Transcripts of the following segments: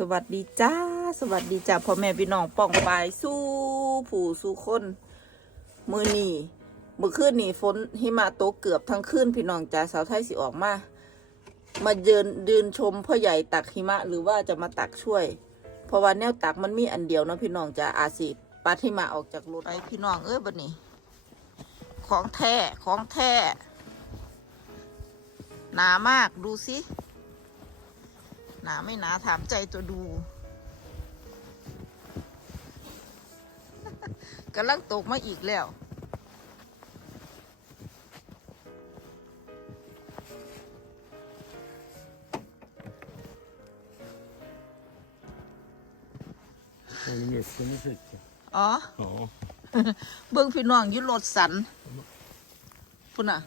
สวัสดีจ้า สวัสดีจ้าพ่อแม่พี่น้องป้องปายสู้ผู้สู้คนมือนี่มือคืนนี่ฝนหิมะตกเกือบทั้งคืนพี่น้องจ้าสาวไทยสิออกมา มาเดินยืนชมพ่อใหญ่ตักหิมะหรือว่าจะมาตักช่วย เพราะว่าแนวตักมันมีอันเดียวนะพี่น้องจ้าอาสิปัดหิมะออกจากรถไปพี่น้องเอ้ยบัดนี้ ของแท้ของแท้หนามากดูสิ หนาไม่หนาถามใจตัวดูกำลังตกมาอีกแล้ว อ๋อ เบิ่งพี่น้องยุดรถสัน พุ่นอะ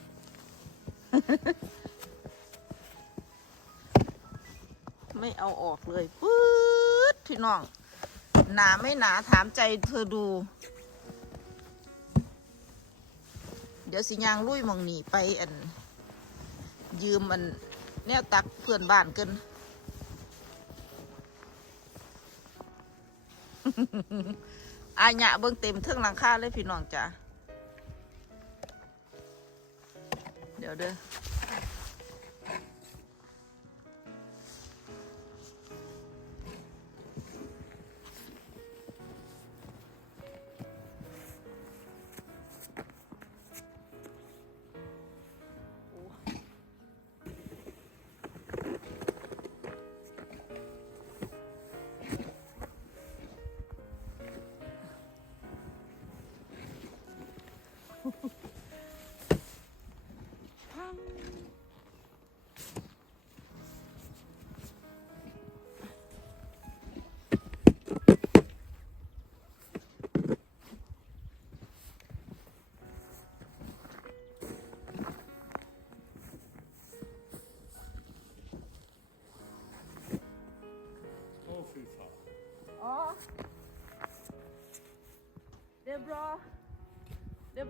ไม่เอาออกเลยปื๊ดพี่น้อง หนาไม่หนาถามใจเธอดู เดี๋ยวสิยางลุยมองหนีไปอัน ยืมมันแนวตักเพื่อนบ้านกันอาญะเบิ่งเต็มเทิงหลังคาเลยพี่น้องจ้ะเดี๋ยวเด้อ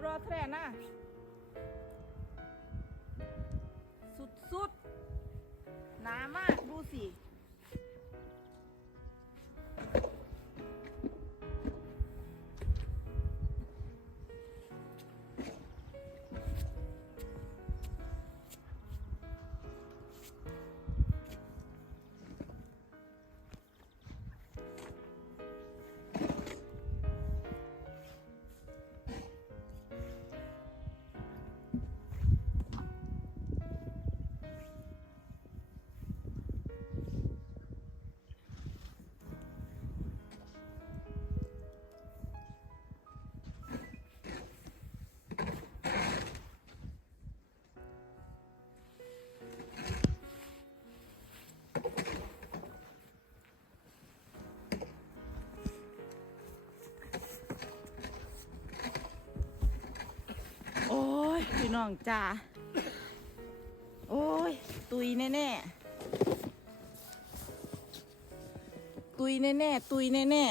รอแท้นะ สุดๆ หนามาก ดูสิ น้องจ้าโอ้ย ตุยแน่ๆ ตุยแน่ๆ ตุยแน่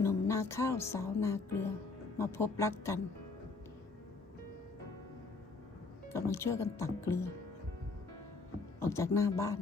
หนุ่มนาข้าวสาวนาเกลือ มาพบรักกันกำลังช่วยกันตักเกลือ ออกจากหน้าบ้าน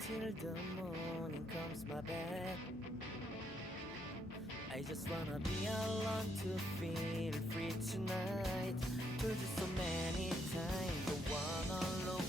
till the morning comes my back. I just wanna be alone to feel free tonight. Told you so many times,